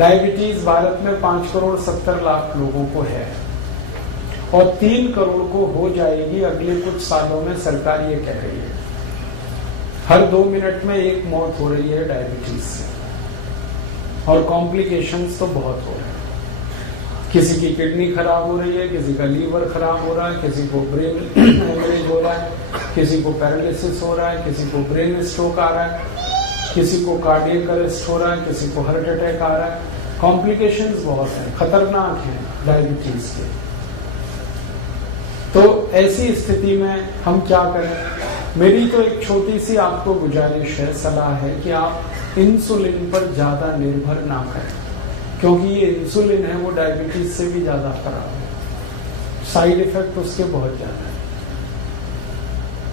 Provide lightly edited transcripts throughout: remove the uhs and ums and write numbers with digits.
Diabetes Bharat में 5,70,00,000 लोगों को है और 3 करोड़ को हो जाएगी अगले कुछ सालों में, सरकार ये कह रही है। हर 2 मिनट में एक मौत हो रही है डायबिटीज से और कॉम्प्लिकेशंस तो बहुत हो रहे हैं। किसी की किडनी खराब हो रही है, किसी का लीवर खराब हो रहा है, किसी को ब्रेन हेमरेज हो रहा है, किसी को पैरालिसिस हो रहा है, किसी को ब्रेन स्ट्रोक आ रहा है, किसी को कार्डियक अरेस्ट हो रहा है, किसी को हार्ट अटैक आ रहा है। कॉम्प्लिकेशंस बहुत हैं, खतरनाक हैं डायबिटीज के। तो ऐसी स्थिति में हम क्या करें? मेरी तो एक छोटी सी आपको गुजारिश है, सलाह है कि आप इंसुलिन पर ज्यादा निर्भर ना करें, क्योंकि ये इंसुलिन है वो डायबिटीज से भी ज्यादा खराब है, साइड इफेक्ट उसके बहुत ज्यादा है।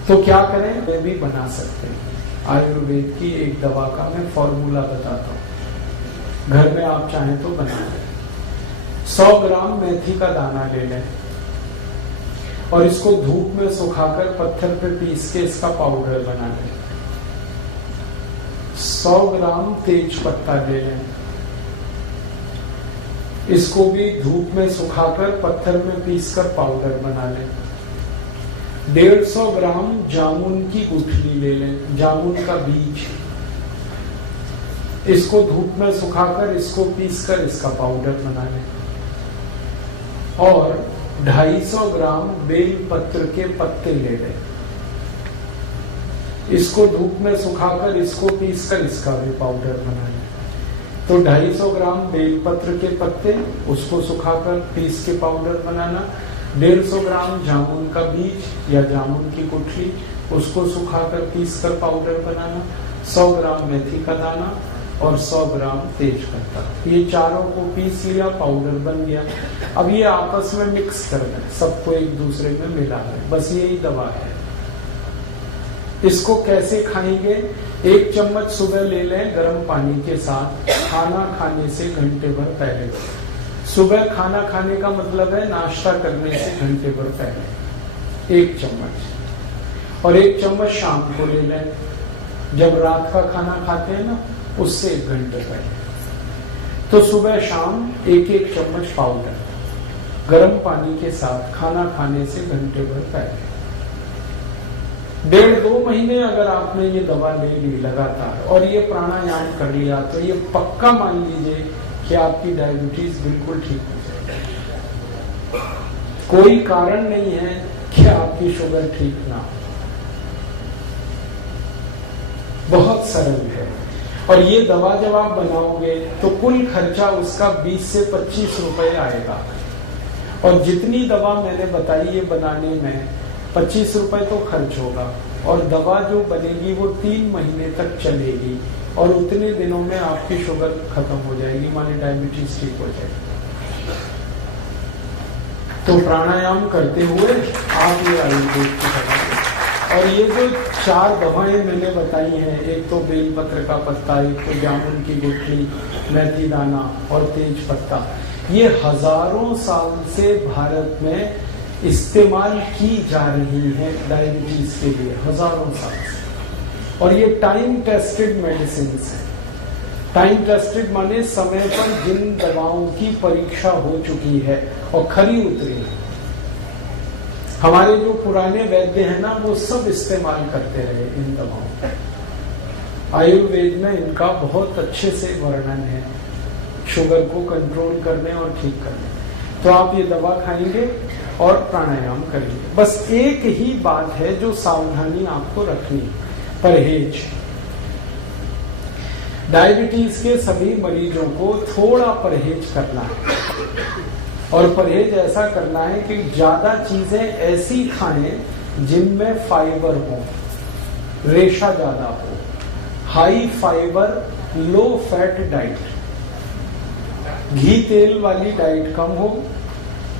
तो क्या करें? वे भी बना सकते हैं। आयुर्वेद की एक दवा का मैं फॉर्मूला बताता हूं, घर में आप चाहें तो बना लें। 100 ग्राम मेथी का दाना ले लें और इसको धूप में सुखाकर पत्थर पे पीस के इसका पाउडर बना लें। 100 ग्राम तेज पत्ता ले लें, इसको भी धूप में सुखाकर पत्थर में पीसकर पाउडर बना लें। 150 ग्राम जामुन की गुठली ले लें, जामुन का बीज, इसको धूप में सुखाकर इसको पीसकर इसका पाउडर बना लें। और 250 ग्राम बेल पत्र के पत्ते ले लें, इसको धूप में सुखाकर इसको पीसकर इसका भी पाउडर बना लें। तो 250 ग्राम बेल पत्र के पत्ते, उसको सुखाकर पीस के पाउडर बनाना। 150 ग्राम जामुन का बीज या जामुन की गुठली, उसको सुखाकर पीसकर पाउडर बनाना। 100 ग्राम मेथी का दाना और 100 ग्राम तेज पत्ता, ये चारों को पीस लिया, पाउडर बन गया। अब ये आपस में मिक्स कर दें, सबको एक दूसरे में मिला दें, बस यही दवा है। इसको कैसे खाएंगे? 1 चम्मच सुबह ले लें गर्म पानी के साथ, खाना खाने से घंटे भर पहले। सुबह खाना खाने का मतलब है नाश्ता करने से घंटे भर पहले 1 चम्मच। और 1 चम्मच शाम को ले लें, जब रात का खाना खाते हैं ना, उससे 1 घंटे पहले। तो सुबह शाम 1-1 चम्मच पाउडर गर्म पानी के साथ खाना खाने से घंटे भर पहले। 1.5-2 महीने अगर आपने ये दवा ले ली लगातार और ये प्राणायाम कर लिया, तो ये पक्का मान लीजिए कि आपकी डायबिटीज बिल्कुल ठीक हो जाएगी। कोई कारण नहीं है कि आपकी शुगर ठीक ना हो, बहुत सरल है। और ये दवा जब आप बनाओगे तो कुल खर्चा उसका 20 से 25 रुपए आएगा। और जितनी दवा मैंने बताई ये बनाने में 25 रुपए तो खर्च होगा, और दवा जो बनेगी वो 3 महीने तक चलेगी, और उतने दिनों में आपकी शुगर खत्म हो जाएगी, माने डायबिटीज ठीक हो जाएगी। तो प्राणायाम करते हुए आप ये आयुर्वेद की दवा, और ये जो 4 दवाएं मैंने बताई हैं, एक तो बेलपत्र का पत्ता, एक तो जामुन की गुठली, मेथी दाना और तेज पत्ता, ये हजारों साल से भारत में इस्तेमाल की जा रही है डायबिटीज के लिए, हजारों साल से। और ये टाइम टेस्टेड मेडिसिन है। टाइम टेस्टेड माने समय पर जिन दवाओं की परीक्षा हो चुकी है और खरी उतरी है। हमारे जो पुराने वैद्य हैं ना, वो सब इस्तेमाल करते रहे इन दवाओं का। आयुर्वेद में इनका बहुत अच्छे से वर्णन है, शुगर को कंट्रोल करने और ठीक करने। तो आप ये दवा खाएंगे और प्राणायाम करेंगे। बस एक ही बात है जो सावधानी आपको रखनी है, परहेज। डायबिटीज के सभी मरीजों को थोड़ा परहेज करना है, और परहेज ऐसा करना है कि ज्यादा चीजें ऐसी खाएं जिनमें फाइबर हो, रेशा ज्यादा हो, high fibre low fat diet, घी तेल वाली डाइट कम हो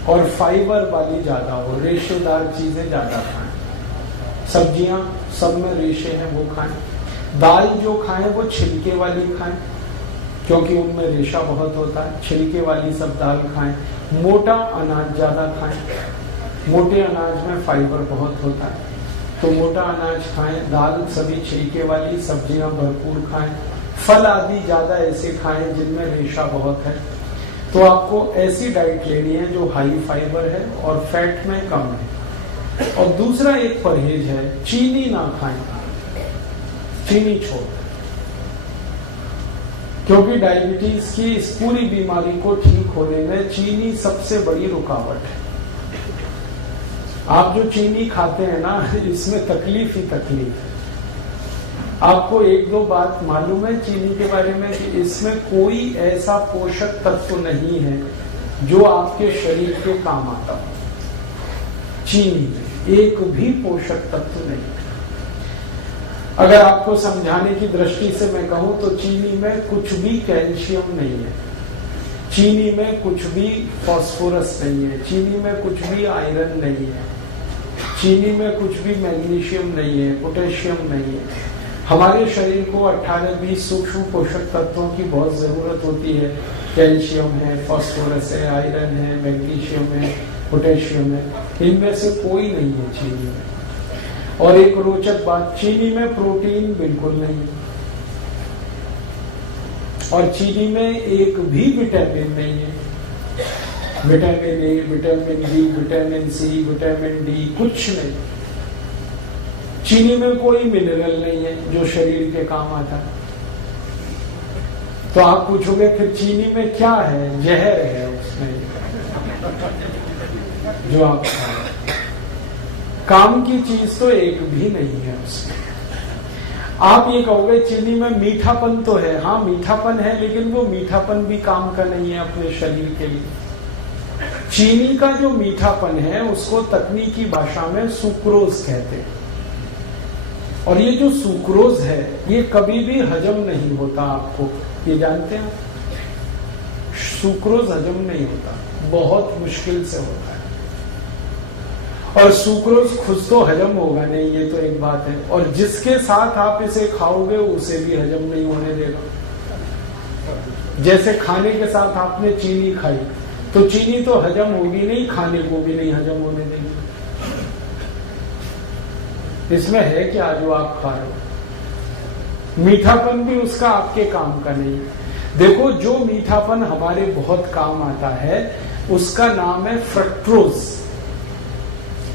और फाइबर वाली ज्यादा हो, रेशेदार चीजें ज्यादा खाएं। सब्जियां सब में रेशे हैं वो खाएं। दाल जो खाएं वो छिलके वाली खाएं, क्योंकि उनमें रेशा बहुत होता है। छिलके वाली सब दाल खाएं। मोटा अनाज ज्यादा खाएं, मोटे अनाज में फाइबर बहुत होता है, तो मोटा अनाज खाएं। दाल सभी छिलके वाली, सब्जियां भरपूर खाएं। फल आदि ज्यादा ऐसे खाएं जिनमें रेशा बहुत है। तो आपको ऐसी डाइट लेनी है जो हाई फाइबर है और फैट में कम है। और दूसरा एक परहेज है, चीनी ना खाएं, चीनी छोड़, क्योंकि डायबिटीज की इस पूरी बीमारी को ठीक होने में चीनी सबसे बड़ी रुकावट है। आप जो चीनी खाते हैं ना, इसमें तकलीफ ही तकलीफ है। आपको एक दो बात मालूम है चीनी के बारे में कि इसमें कोई ऐसा पोषक तत्व नहीं है जो आपके शरीर के काम आता हो। चीनी में एक भी पोषक तत्व नहीं। अगर आपको समझाने की दृष्टि से मैं कहूं तो चीनी में कुछ भी कैल्शियम नहीं है, चीनी में कुछ भी फास्फोरस नहीं है, चीनी में कुछ भी आयरन नहीं है, चीनी में कुछ भी मैग्नीशियम नहीं है, पोटेशियम नहीं है। हमारे शरीर को 18-20 सूक्ष्म पोषक तत्वों की बहुत जरूरत होती है। कैल्शियम है, फास्फोरस है, आयरन है, मैग्नीशियम है, पोटेशियम है, इनमें से कोई नहीं है चीनी में। और एक रोचक बात, चीनी में प्रोटीन बिल्कुल नहीं है और चीनी में एक भी विटामिन नहीं है। Vitamin A, vitamin B, vitamin C, vitamin D कुछ नहीं। चीनी में कोई मिनरल नहीं है जो शरीर के काम आता है। तो आप पूछोगे फिर चीनी में क्या है? जहर है उसमें जो आप खाएं। काम की चीज तो एक भी नहीं है उसमें। आप ये कहोगे चीनी में मीठापन तो है, हाँ मीठापन है, लेकिन वो मीठापन भी काम का नहीं है अपने शरीर के लिए। चीनी का जो मीठापन है उसको तकनीकी भाषा में सुक्रोज कहते हैं। और ये जो सुक्रोज है ये कभी भी हजम नहीं होता। आपको ये जानते हैं, सुक्रोज हजम नहीं होता, बहुत मुश्किल से होता है। और सुक्रोज खुद तो हजम होगा नहीं, ये तो एक बात है, और जिसके साथ आप इसे खाओगे उसे भी हजम नहीं होने देगा। जैसे खाने के साथ आपने चीनी खाई तो चीनी तो हजम होगी नहीं, खाने को भी नहीं हजम होने देगी। इसमें है क्या जो आप खा रहे हो? मीठापन भी उसका आपके काम का नहीं। देखो, जो मीठापन हमारे बहुत काम आता है उसका नाम है फ्रक्टोज।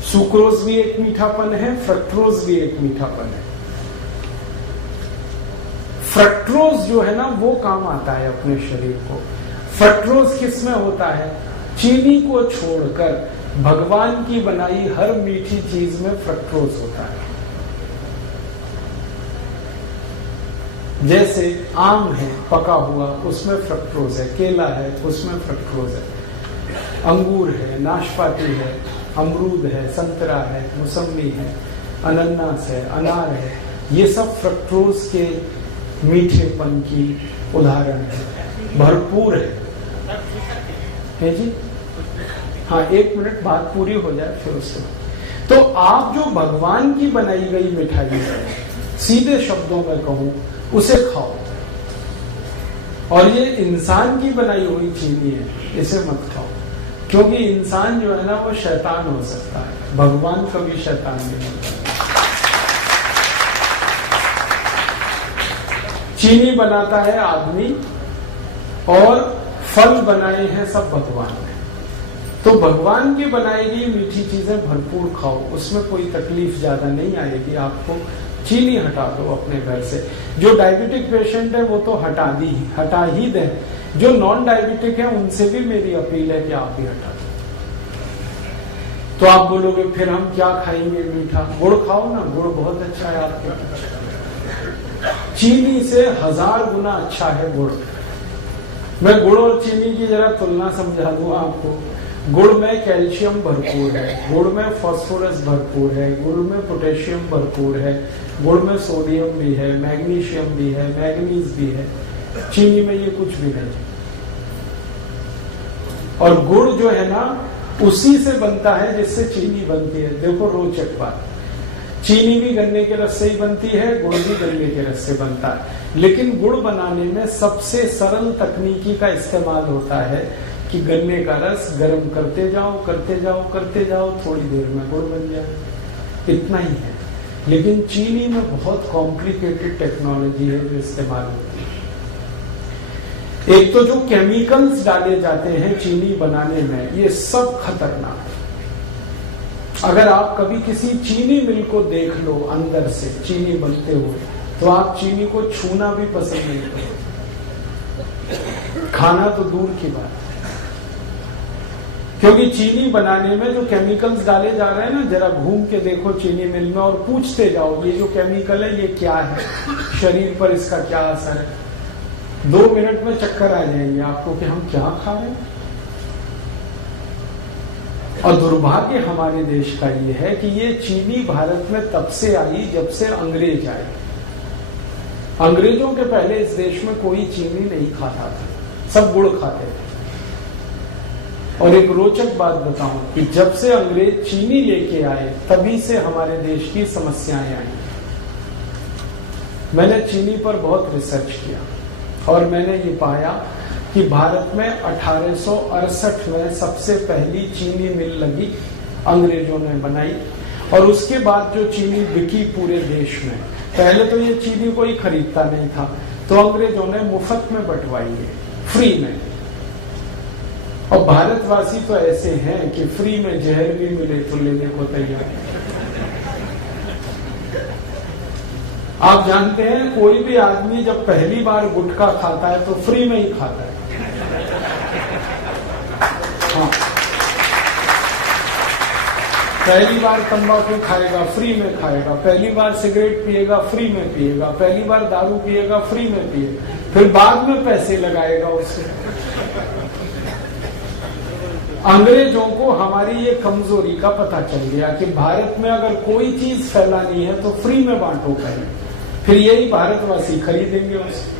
सुक्रोज भी एक मीठापन है, फ्रक्टोज भी एक मीठापन है। फ्रक्टोज जो है ना वो काम आता है अपने शरीर को। फ्रक्टोज किस में होता है? चीनी को छोड़कर भगवान की बनाई हर मीठी चीज में फ्रक्टोज होता है। जैसे आम है पका हुआ, उसमें फ्रक्टोज है, केला है उसमें फ्रक्टोज है, अंगूर है, नाशपाती है, अमरूद है, संतरा है, मौसमी है, अनानास है, अनार है, ये सब फ्रक्टोज के मीठेपन की उदाहरण है, भरपूर है जी। हाँ, 1 मिनट बात पूरी हो जाए फिर उसके। तो आप जो भगवान की बनाई गई मिठाई है, सीधे शब्दों में कहूं, उसे खाओ। और ये इंसान की बनाई हुई चीनी है, इसे मत खाओ, क्योंकि इंसान जो है ना वो शैतान हो सकता है, भगवान कभी शैतान नहीं होता। चीनी बनाता है आदमी और फल बनाए हैं सब भगवान ने। तो भगवान की बनाई गई मीठी चीजें भरपूर खाओ, उसमें कोई तकलीफ ज्यादा नहीं आएगी आपको। चीनी हटा दो अपने घर से। जो डायबिटिक पेशेंट है वो तो हटा ही दे। जो नॉन डायबिटिक है उनसे भी मेरी अपील है कि आप भी हटा दो। तो आप बोलोगे फिर हम क्या खाएंगे मीठा? गुड़ खाओ ना, गुड़ बहुत अच्छा है आपके। चीनी से 1000 गुना अच्छा है गुड़। मैं गुड़ और चीनी की जरा तुलना समझा दूं आपको। गुड़ में कैल्शियम भरपूर है, गुड़ में फास्फोरस भरपूर है, गुड़ में पोटेशियम भरपूर है, गुड़ में सोडियम भी है, मैग्नीशियम भी है, मैग्नीज भी है। चीनी में ये कुछ भी नहीं। और गुड़ जो है ना उसी से बनता है जिससे चीनी बनती है। देखो रोचक बात, चीनी भी गन्ने के रस से ही बनती है, गुड़ भी गन्ने के रस से बनता है। लेकिन गुड़ बनाने में सबसे सरल तकनीकी का इस्तेमाल होता है कि गन्ने का रस गर्म करते जाओ करते जाओ करते जाओ, थोड़ी देर में गुड़ बन जाए, इतना ही है। लेकिन चीनी में बहुत कॉम्प्लिकेटेड टेक्नोलॉजी है जो इस्तेमाल होती है। एक तो जो केमिकल्स डाले जाते हैं चीनी बनाने में, ये सब खतरनाक है। अगर आप कभी किसी चीनी मिल को देख लो अंदर से चीनी बनते हुए, तो आप चीनी को छूना भी पसंद नहीं करोगे, खाना तो दूर की बात है। क्योंकि चीनी बनाने में जो केमिकल्स डाले जा रहे हैं ना, जरा घूम के देखो चीनी मिल में और पूछते जाओ ये जो केमिकल है ये क्या है, शरीर पर इसका क्या असर है। 2 मिनट में चक्कर आ जाएंगे आपको कि हम क्या खा रहे हैं। और दुर्भाग्य हमारे देश का ये है कि ये चीनी भारत में तब से आई जब से अंग्रेज आए। अंग्रेजों के पहले इस देश में कोई चीनी नहीं खाता था, सब गुड़ खाते थे। और एक रोचक बात बताऊं कि जब से अंग्रेज चीनी लेके आए तभी से हमारे देश की समस्याएं आई। मैंने चीनी पर बहुत रिसर्च किया और मैंने ये पाया कि भारत में 1868 में सबसे पहली चीनी मिल लगी, अंग्रेजों ने बनाई। और उसके बाद जो चीनी बिकी पूरे देश में, पहले तो ये चीनी कोई खरीदता नहीं था, तो अंग्रेजों ने मुफ्त में बंटवाई है, फ्री में। और भारतवासी तो ऐसे हैं कि फ्री में जहर भी मिले तो लेने को तैयार। आप जानते हैं कोई भी आदमी जब पहली बार गुटखा खाता है तो फ्री में ही खाता है। हाँ, पहली बार तंबाकू खाएगा फ्री में खाएगा, पहली बार सिगरेट पिएगा फ्री में पिएगा, पहली बार दारू पिएगा फ्री में पिएगा, फिर बाद में पैसे लगाएगा उससे। अंग्रेजों को हमारी ये कमजोरी का पता चल गया कि भारत में अगर कोई चीज फैलानी है तो फ्री में बांटो पहले, फिर यही भारतवासी खरीदेंगे उसे।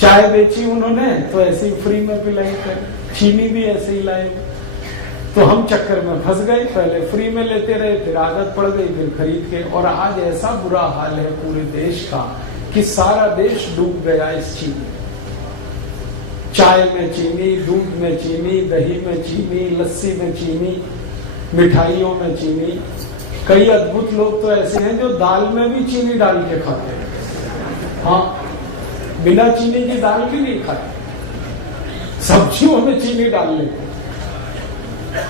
चाय बेची उन्होंने तो ऐसे ही फ्री में पिलाई, चीनी भी ऐसे ही लाए। तो हम चक्कर में फंस गए, पहले फ्री में लेते रहे, फिर आदत पड़ गई, फिर खरीद के। और आज ऐसा बुरा हाल है पूरे देश का कि सारा देश डूब गया इस चीनी। चाय में चीनी, दूध में चीनी, दही में चीनी, लस्सी में चीनी, मिठाइयों में चीनी। कई अद्भुत लोग तो ऐसे हैं जो दाल में भी चीनी डाल के खाते हैं। हाँ, बिना चीनी की दाल भी नहीं खाते, सब्जियों में चीनी डाल लेते।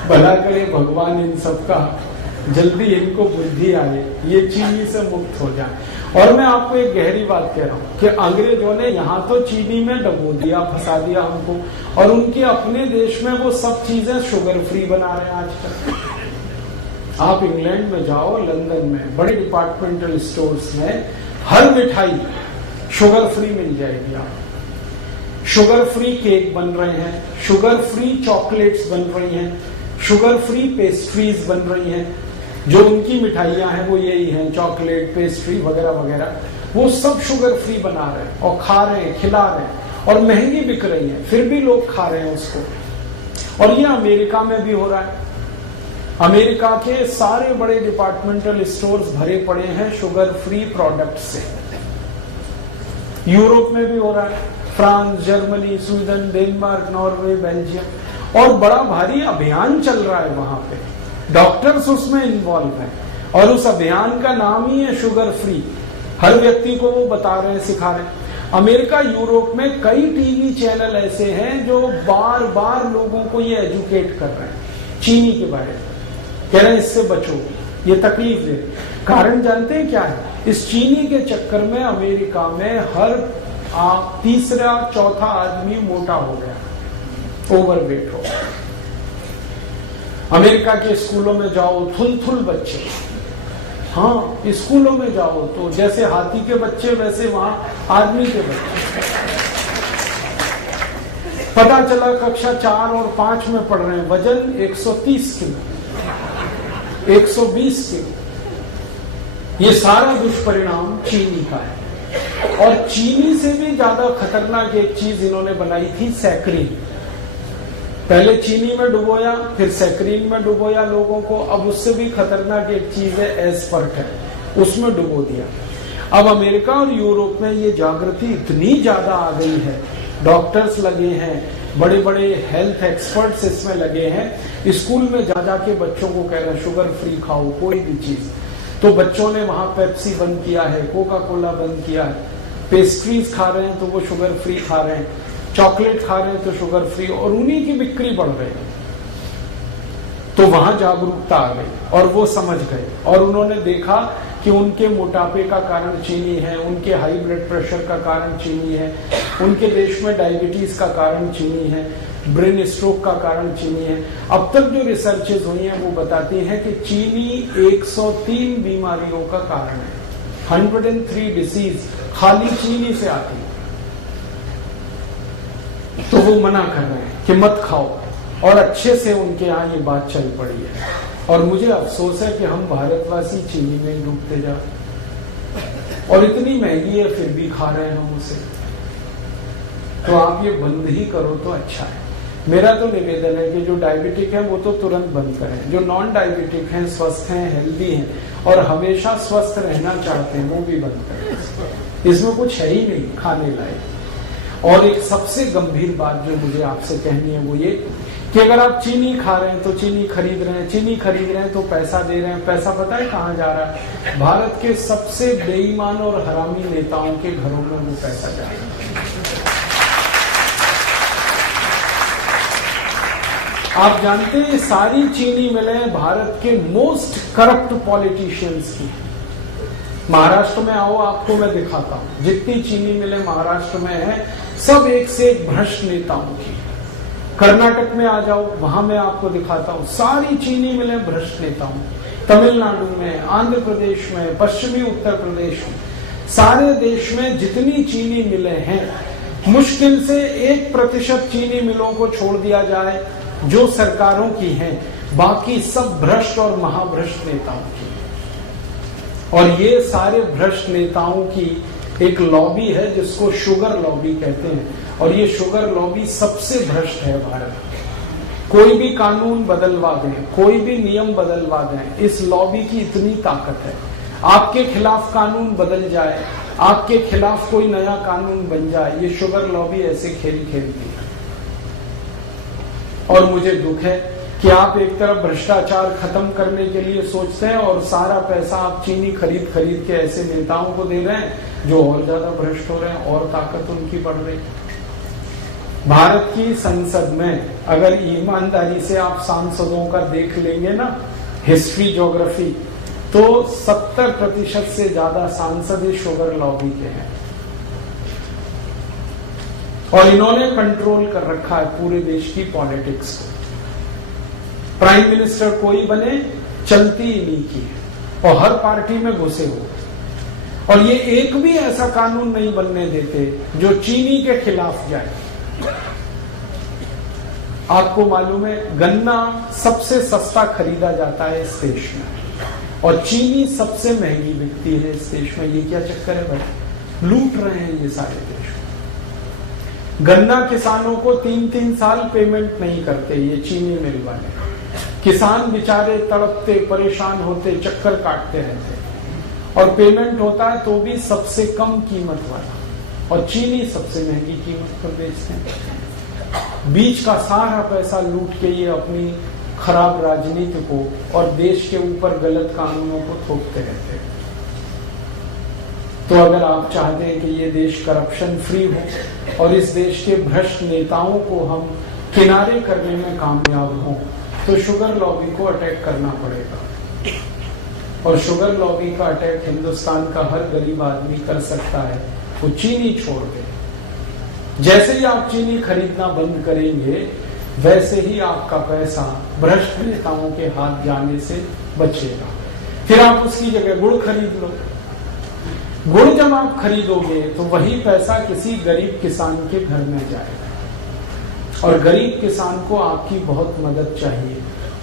भला करे भगवान इन सबका, जल्दी इनको बुद्धि आए, ये चीनी से मुक्त हो जाए। और मैं आपको एक गहरी बात कह रहा हूं कि अंग्रेजों ने यहाँ तो चीनी में डबो दिया, फंसा दिया हमको, और उनके अपने देश में वो सब चीजें शुगर फ्री बना रहे हैं आजकल। आप इंग्लैंड में जाओ, लंदन में बड़े डिपार्टमेंटल स्टोर्स में हर मिठाई शुगर फ्री मिल जाएगी। आप शुगर फ्री केक बन रहे हैं, शुगर फ्री चॉकलेट्स बन रही हैं, शुगर फ्री पेस्ट्रीज बन रही हैं। जो उनकी मिठाइयां हैं वो यही हैं, चॉकलेट, पेस्ट्री वगैरह वगैरह, वो सब शुगर फ्री बना रहे हैं और खा रहे हैं, खिला रहे हैं, और महंगी बिक रही है, फिर भी लोग खा रहे हैं उसको। और ये अमेरिका में भी हो रहा है। अमेरिका के सारे बड़े डिपार्टमेंटल स्टोर्स भरे पड़े हैं शुगर फ्री प्रोडक्ट से। यूरोप में भी हो रहा है, France, Germany, Sweden, Denmark, Norway, Belgium, और बड़ा भारी अभियान चल रहा है वहां पे। डॉक्टर्स उसमें इन्वॉल्व हैं और उस अभियान का नाम ही है शुगर फ्री। हर व्यक्ति को वो बता रहे हैं, सिखा रहे हैं। अमेरिका, यूरोप में कई टीवी चैनल ऐसे हैं जो बार बार लोगों को ये एजुकेट कर रहे हैं चीनी के बारे में, कह रहे हैं इससे बचो, ये तकलीफ दे। कारण जानते हैं क्या है? इस चीनी के चक्कर में अमेरिका में हर तीसरा चौथा आदमी मोटा हो गया, ओवरवेट हो गया। अमेरिका के स्कूलों में जाओ, थुल बच्चे। हाँ, स्कूलों में जाओ तो जैसे हाथी के बच्चे वैसे वहां आदमी के बच्चे। पता चला कक्षा 4 और 5 में पढ़ रहे हैं, वजन 130 किलो, 120 किलो। ये सारा दुष्परिणाम चीनी का है। और चीनी से भी ज्यादा खतरनाक एक चीज इन्होंने बनाई थी, सैकरीन। पहले चीनी में डुबोया, फिर सैकरीन में डुबोया लोगों को। अब उससे भी खतरनाक एक चीज है, एस्पर्टेट, उसमें डुबो दिया। अब अमेरिका और यूरोप में ये जागृति इतनी ज्यादा आ गई है, डॉक्टर्स लगे हैं, बड़े बड़े हेल्थ एक्सपर्ट्स इसमें लगे हैं। स्कूल में जा जाके बच्चों को कह रहे हैं शुगर फ्री खाओ कोई भी चीज। तो बच्चों ने वहां पेप्सी बंद किया है, कोका कोला बंद किया है, पेस्ट्रीज खा रहे हैं तो वो शुगर फ्री खा रहे हैं, चॉकलेट खा रहे हैं तो शुगर फ्री, और उन्हीं की बिक्री बढ़ रही है। तो वहां जागरूकता आ गई और वो समझ गए, और उन्होंने देखा कि उनके मोटापे का कारण चीनी है, उनके हाई ब्लड प्रेशर का कारण चीनी है, उनके देश में डायबिटीज का कारण चीनी है, ब्रेन स्ट्रोक का कारण चीनी है। अब तक जो रिसर्चेज हुई हैं वो बताती हैं कि चीनी 103 बीमारियों का कारण है। 103 डिसीज खाली चीनी से आती है। तो वो मना कर रहे हैं कि मत खाओ, और अच्छे से उनके यहाँ ये बात चल पड़ी है। और मुझे अफसोस है कि हम भारतवासी चीनी में डूबते जा, और इतनी महंगी है फिर भी खा रहे हैं हम उसे। तो आप ये बंद ही करो तो अच्छा है। मेरा तो निवेदन है कि जो डायबिटिक है वो तो तुरंत बंद करें, जो नॉन डायबिटिक हैं, स्वस्थ हैं, हेल्दी हैं और हमेशा स्वस्थ रहना चाहते हैं, वो भी बंद करें। इसमें कुछ है ही नहीं खाने लायक। और एक सबसे गंभीर बात जो मुझे आपसे कहनी है वो ये कि अगर आप चीनी खा रहे हैं तो चीनी खरीद रहे हैं, चीनी खरीद रहे हैं तो पैसा दे रहे हैं। पैसा पता है कहाँ जा रहा है? भारत के सबसे बेईमान और हरामी नेताओं के घरों में वो पैसा जा रहा है। आप जानते हैं सारी चीनी मिलें भारत के मोस्ट करप्ट पॉलिटिशियंस की। महाराष्ट्र में आओ, आपको मैं दिखाता हूं, जितनी चीनी मिलें महाराष्ट्र में है सब एक से एक भ्रष्ट नेताओं की। कर्नाटक में आ जाओ, वहां मैं आपको दिखाता हूं, सारी चीनी मिलें भ्रष्ट नेताओं। तमिलनाडु में, आंध्र प्रदेश में, पश्चिमी उत्तर प्रदेश में, सारे देश में जितनी चीनी मिलें हैं, मुश्किल से 1% चीनी मिलों को छोड़ दिया जाए जो सरकारों की हैं, बाकी सब भ्रष्ट और महाभ्रष्ट नेताओं की। और ये सारे भ्रष्ट नेताओं की एक लॉबी है जिसको शुगर लॉबी कहते हैं, और ये शुगर लॉबी सबसे भ्रष्ट है भारत में। कोई भी कानून बदलवा दें, कोई भी नियम बदलवा दें, इस लॉबी की इतनी ताकत है। आपके खिलाफ कानून बदल जाए, आपके खिलाफ कोई नया कानून बन जाए, ये शुगर लॉबी ऐसे खेल खेलती है। और मुझे दुख है कि आप एक तरफ भ्रष्टाचार खत्म करने के लिए सोचते हैं और सारा पैसा आप चीनी खरीद खरीद के ऐसे नेताओं को दे रहे हैं जो और ज्यादा भ्रष्ट हो रहे हैं और ताकत उनकी बढ़ रही है। भारत की संसद में अगर ईमानदारी से आप सांसदों का देख लेंगे ना, हिस्ट्री ज्योग्राफी, तो 70% से ज्यादा सांसद इस शुगर लॉबी के हैं। और इन्होंने कंट्रोल कर रखा है पूरे देश की पॉलिटिक्स को। प्राइम मिनिस्टर कोई बने, चलती इन्हीं की है, और हर पार्टी में घुसे हो। और ये एक भी ऐसा कानून नहीं बनने देते जो चीनी के खिलाफ जाए। आपको मालूम है गन्ना सबसे सस्ता खरीदा जाता है इस देश में, और चीनी सबसे महंगी बिकती है इस देश में। ये क्या चक्कर है भाई? लूट रहे हैं ये सारे देश। गन्ना किसानों को 3-3 साल पेमेंट नहीं करते ये चीनी मिल वाले। किसान बेचारे तड़पते, परेशान होते, चक्कर काटते रहते, और पेमेंट होता है तो भी सबसे कम कीमत वाला, और चीनी सबसे महंगी कीमत पर बेचते हैं। बीच का सारा पैसा लूट के ये अपनी खराब राजनीति को और देश के ऊपर गलत कानूनों को थोपते रहते हैं। तो अगर आप चाहते हैं कि ये देश करप्शन फ्री हो और इस देश के भ्रष्ट नेताओं को हम किनारे करने में कामयाब हों, तो शुगर लॉबी को अटैक करना पड़ेगा। और शुगर लॉबी का अटैक हिंदुस्तान का हर गरीब आदमी कर सकता है। वो चीनी छोड़ दे। जैसे ही आप चीनी खरीदना बंद करेंगे, वैसे ही आपका पैसा भ्रष्ट नेताओं के हाथ जाने से बचेगा। फिर आप उसकी जगह गुड़ खरीद लो। गुड़ जब आप खरीदोगे तो वही पैसा किसी गरीब किसान के घर में जाएगा, और गरीब किसान को आपकी बहुत मदद चाहिए,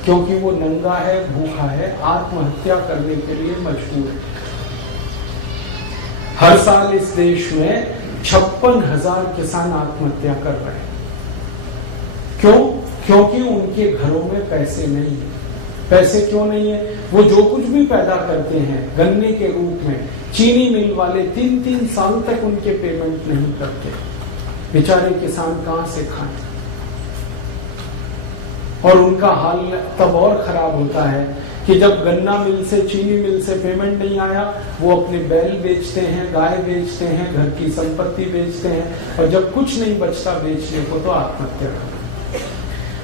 क्योंकि वो नंगा है, भूखा है, आत्महत्या करने के लिए मजबूर है। हर साल इस देश में 56,000 किसान आत्महत्या कर रहे हैं। क्यों? क्योंकि उनके घरों में पैसे नहीं है। पैसे क्यों नहीं है? वो जो कुछ भी पैदा करते हैं गन्ने के रूप में, चीनी मिल वाले 3-3 साल तक उनके पेमेंट नहीं करते। बेचारे किसान कहां से खाएं? और उनका हाल तब और खराब होता है कि जब गन्ना मिल से, चीनी मिल से पेमेंट नहीं आया, वो अपने बैल बेचते हैं, गाय बेचते हैं, घर की संपत्ति बेचते हैं, और जब कुछ नहीं बचता बेचने को तो आत्महत्या करते हैं।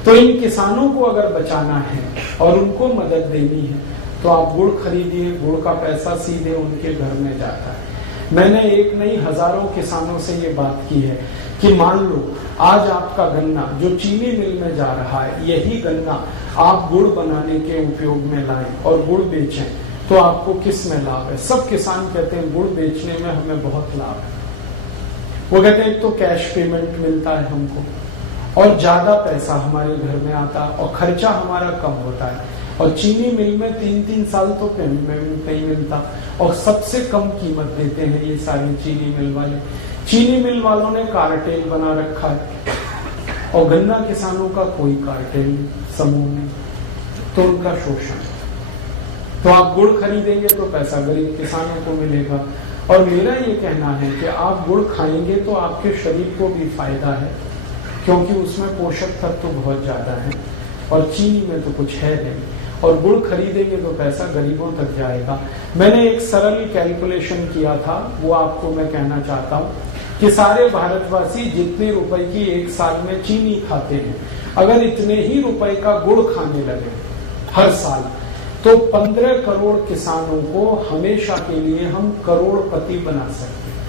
तो इन किसानों को अगर बचाना है और उनको मदद देनी है तो आप गुड़ खरीदिए, गुड़ का पैसा सीधे उनके घर में जाता है। मैंने एक नहीं हजारों किसानों से ये बात की है कि मान लो आज आपका गन्ना जो चीनी मिल में जा रहा है, यही गन्ना आप गुड़ बनाने के उपयोग में लाएं और गुड़ बेचें तो आपको किस में लाभ है? सब किसान कहते हैं गुड़ बेचने में हमें बहुत लाभ है। वो कहते हैं एक तो कैश पेमेंट मिलता है हमको और ज्यादा पैसा हमारे घर में आता है और खर्चा हमारा कम होता है, और चीनी मिल में 3-3 साल तो पेमेंट नहीं मिलता और सबसे कम कीमत देते हैं ये सारे चीनी मिल वाले। चीनी मिल वालों ने कार्टेल बना रखा है और गन्ना किसानों का कोई कार्टेल समूह नहीं, तो उनका शोषण। तो आप गुड़ खरीदेंगे तो पैसा गरीब किसानों को मिलेगा। और मेरा ये कहना है कि आप गुड़ खाएंगे तो आपके शरीर को भी फायदा है, क्योंकि उसमें पोषक तत्व तो बहुत ज्यादा है और चीनी में तो कुछ है नहीं, और गुड़ खरीदेंगे तो पैसा गरीबों तक जाएगा। मैंने एक सरल कैलकुलेशन किया था, वो आपको मैं कहना चाहता हूँ कि सारे भारतवासी जितने रुपए की एक साल में चीनी खाते हैं, अगर इतने ही रुपए का गुड़ खाने लगे हर साल, तो 15 करोड़ किसानों को हमेशा के लिए हम करोड़पति बना सकते हैं।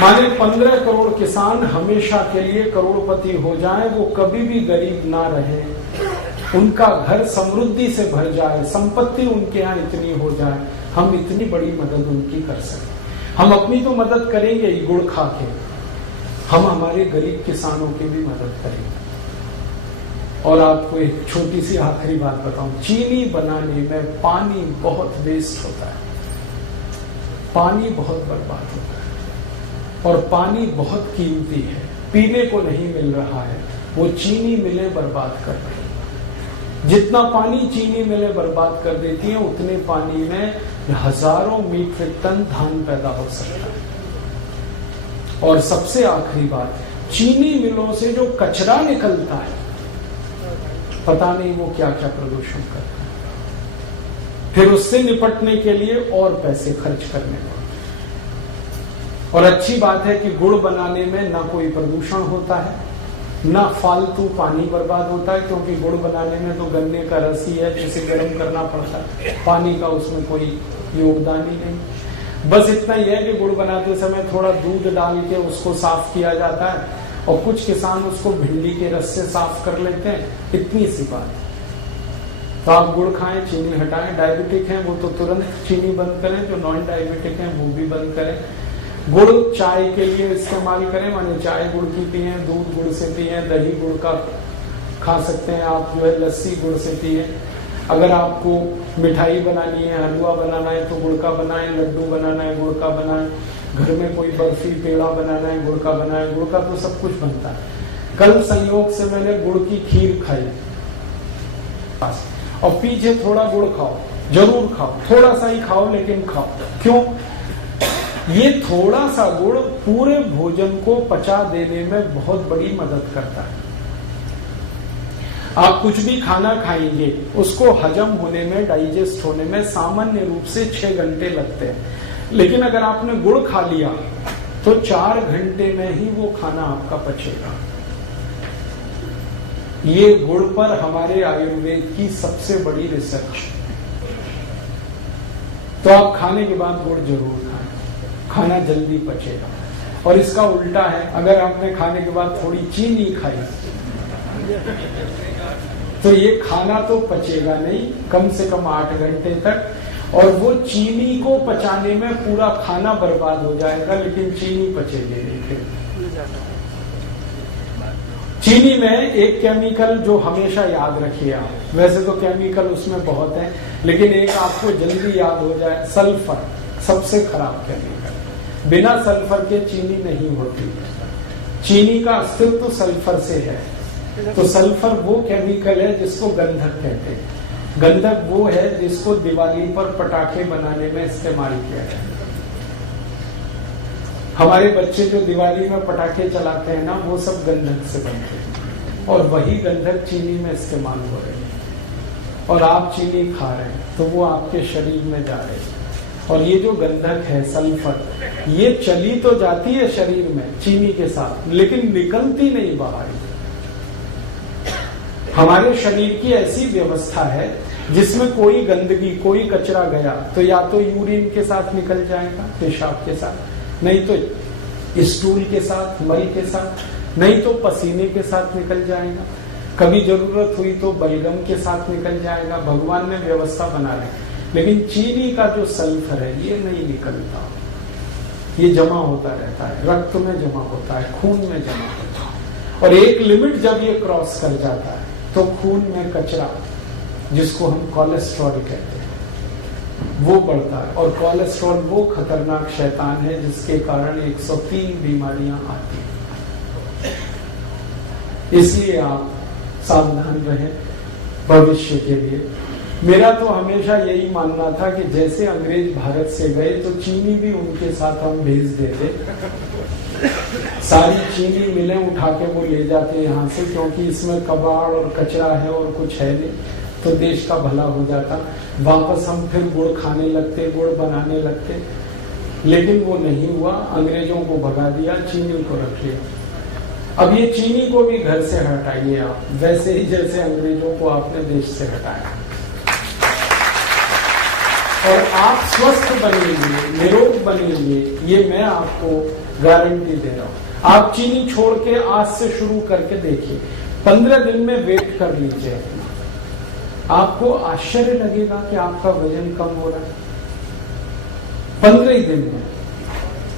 माने 15 करोड़ किसान हमेशा के लिए करोड़पति हो जाएं, वो कभी भी गरीब ना रहे, उनका घर समृद्धि से भर जाए, संपत्ति उनके यहाँ इतनी हो जाए, हम इतनी बड़ी मदद उनकी कर सकें। हम अपनी तो मदद करेंगे ही गुड़ खा के, हम हमारे गरीब किसानों की भी मदद करेंगे। और आपको एक छोटी सी आखिरी बात बताऊं, चीनी बनाने में पानी बहुत वेस्ट होता है, पानी बहुत बर्बाद होता है और पानी बहुत कीमती है, पीने को नहीं मिल रहा है, वो चीनी मिलें बर्बाद कर रही है। जितना पानी चीनी मिलें बर्बाद कर देती हैं, उतने पानी में हजारों मीट्रिक टन धान पैदा हो सकता है। और सबसे आखिरी बात, चीनी मिलों से जो कचरा निकलता है, पता नहीं वो क्या क्या प्रदूषण करता है, फिर उससे निपटने के लिए और पैसे खर्च करने पड़ते हैं। और अच्छी बात है कि गुड़ बनाने में ना कोई प्रदूषण होता है, ना फालतू पानी बर्बाद होता है, क्योंकि गुड़ बनाने में तो गन्ने का रस ही है जिसे गर्म करना पड़ता है, पानी का उसमें कोई योगदान ही नहीं। बस इतना ही है कि गुड़ बनाते समय थोड़ा दूध डाल के उसको साफ किया जाता है और कुछ किसान उसको भिंडी के रस से साफ कर लेते हैं, इतनी सी बात। तो आप गुड़ खाएं, चीनी हटाएं। डायबिटिक हैं वो तो तुरंत चीनी बंद करें, जो नॉन डायबिटिक हैं वो भी बंद करें। गुड़ चाय के लिए इस्तेमाल करें, माने चाय गुड़ की पिए, दूध गुड़ से पिए, दही गुड़ का खा सकते हैं आप, जो है लस्सी गुड़ से पिए। अगर आपको मिठाई बनानी है, हलवा बनाना है तो गुड़ का बनाएं, लड्डू बनाना है गुड़ का बनाएं, घर में कोई बर्फी पेड़ा बनाना है गुड़ का बनाए, गुड़ का तो सब कुछ बनता है। कल संयोग से मैंने गुड़ की खीर खाई और पीछे थोड़ा गुड़ खाओ, जरूर खाओ, थोड़ा सा ही खाओ लेकिन खाओ। क्यों? ये थोड़ा सा गुड़ पूरे भोजन को पचा देने में बहुत बड़ी मदद करता है। आप कुछ भी खाना खाएंगे, उसको हजम होने में, डाइजेस्ट होने में सामान्य रूप से 6 घंटे लगते हैं, लेकिन अगर आपने गुड़ खा लिया तो 4 घंटे में ही वो खाना आपका पचेगा। ये गुड़ पर हमारे आयुर्वेद की सबसे बड़ी रिसर्च। तो आप खाने के बाद गुड़ जरूर खाएं, खाना जल्दी पचेगा। और इसका उल्टा है, अगर आपने खाने के बाद थोड़ी चीनी खाई तो ये खाना तो पचेगा नहीं कम से कम 8 घंटे तक, और वो चीनी को पचाने में पूरा खाना बर्बाद हो जाएगा, लेकिन चीनी पचेगी नहीं। फिर चीनी में एक केमिकल जो हमेशा याद रखिए आप, वैसे तो केमिकल उसमें बहुत है, लेकिन एक आपको जल्दी याद हो जाए, सल्फर सबसे खराब केमिकल। बिना सल्फर के चीनी नहीं होती, चीनी का अस्तित्व सल्फर से है। तो सल्फर वो केमिकल है जिसको गंधक कहते हैं। गंधक वो है जिसको दिवाली पर पटाखे बनाने में इस्तेमाल किया जाता है। हमारे बच्चे जो दिवाली में पटाखे चलाते हैं ना, वो सब गंधक से बनते हैं। और वही गंधक चीनी में इस्तेमाल हो रही है और आप चीनी खा रहे हैं तो वो आपके शरीर में जा रही है। और ये जो गंधक है सल्फर, ये चली तो जाती है शरीर में चीनी के साथ, लेकिन निकलती नहीं बाहर। हमारे शरीर की ऐसी व्यवस्था है जिसमें कोई गंदगी, कोई कचरा गया तो या तो यूरिन के साथ निकल जाएगा, पेशाब के साथ, नहीं तो स्टूल के साथ, मल के साथ, नहीं तो पसीने के साथ निकल जाएगा, कभी जरूरत हुई तो बलगम के साथ निकल जाएगा। भगवान ने व्यवस्था बना ली। लेकिन चीनी का जो सल्फर है ये नहीं निकलता, ये जमा होता रहता है, रक्त में जमा होता है, खून में जमा होता है। और एक लिमिट जब ये क्रॉस कर जाता है तो खून में कचरा, जिसको हम कोलेस्ट्रॉल कहते हैं, वो बढ़ता है। और कोलेस्ट्रॉल वो खतरनाक शैतान है जिसके कारण 103 बीमारियां आती हैं। इसलिए आप सावधान रहें भविष्य के लिए। मेरा तो हमेशा यही मानना था कि जैसे अंग्रेज भारत से गए तो चीनी भी उनके साथ हम भेज देते, सारी चीनी मिलें उठा के वो ले जाते यहाँ से, क्योंकि इसमें कबाड़ और कचरा है और कुछ है नहीं, तो देश का भला हो जाता। वापस हम फिर गुड़ खाने लगते, गुड़ बनाने लगते, लेकिन वो नहीं हुआ। अंग्रेजों को भगा दिया, चीनी को रख लिया। अब ये चीनी को भी घर से हटाइए आप, वैसे ही जैसे अंग्रेजों को आपने देश से हटाया, और आप स्वस्थ बनेंगे, निरोग बनेंगे, ये मैं आपको गारंटी दे रहा हूं। आप चीनी छोड़ के आज से शुरू करके देखिए, 15 दिन में वेट कर लीजिए, आपको आश्चर्य लगेगा कि आपका वजन कम हो रहा है। 15 दिन में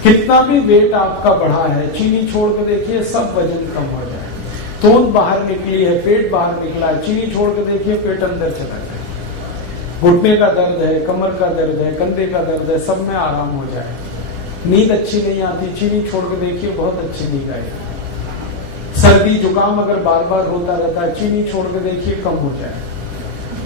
कितना भी वेट आपका बढ़ा है, चीनी छोड़ के देखिए, सब वजन कम हो जाए। तोंद बाहर निकली है, पेट बाहर निकला है, चीनी छोड़ के देखिए, पेट अंदर चला जाए। घुटने का दर्द है, कमर का दर्द है, कंधे का दर्द है, सब में आराम हो जाए। नींद अच्छी नहीं आती, चीनी छोड़ के देखिए, बहुत अच्छी नींद आएगी। सर्दी जुकाम अगर बार बार रोता रहता है, चीनी छोड़ के देखिए, कम हो जाए।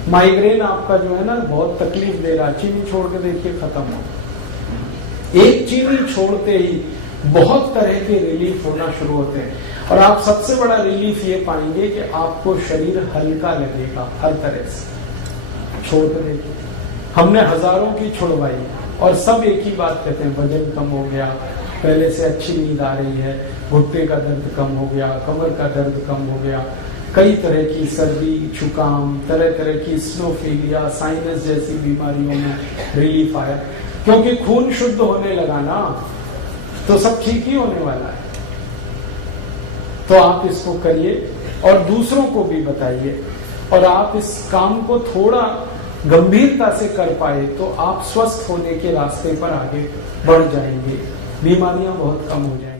माइग्रेन आपका जो है ना बहुत तकलीफ दे रहा है, चीनी छोड़ के देखिए, खत्म हो। एक चीनी छोड़ते ही बहुत तरह के रिलीफ होना शुरू होते हैं। और आप सबसे बड़ा रिलीफ ये पाएंगे कि आपको शरीर हल्का लगेगा हर तरह से। छोड़ के देखिए, हमने हजारों की छुड़वाई और सब एक ही बात कहते हैं, वजन कम हो गया, पहले से अच्छी नींद आ रही है, घुटने का दर्द कम हो गया, कमर का दर्द कम हो गया, कई तरह की सर्दी, जुकाम, तरह तरह की स्नोफीलिया, साइनस जैसी बीमारियों में रिलीफ आया। क्योंकि खून शुद्ध होने लगा ना, तो सब ठीक ही होने वाला है। तो आप इसको करिए और दूसरों को भी बताइए, और आप इस काम को थोड़ा गंभीरता से कर पाए तो आप स्वस्थ होने के रास्ते पर आगे बढ़ जाएंगे, बीमारियां बहुत कम हो जाएंगी।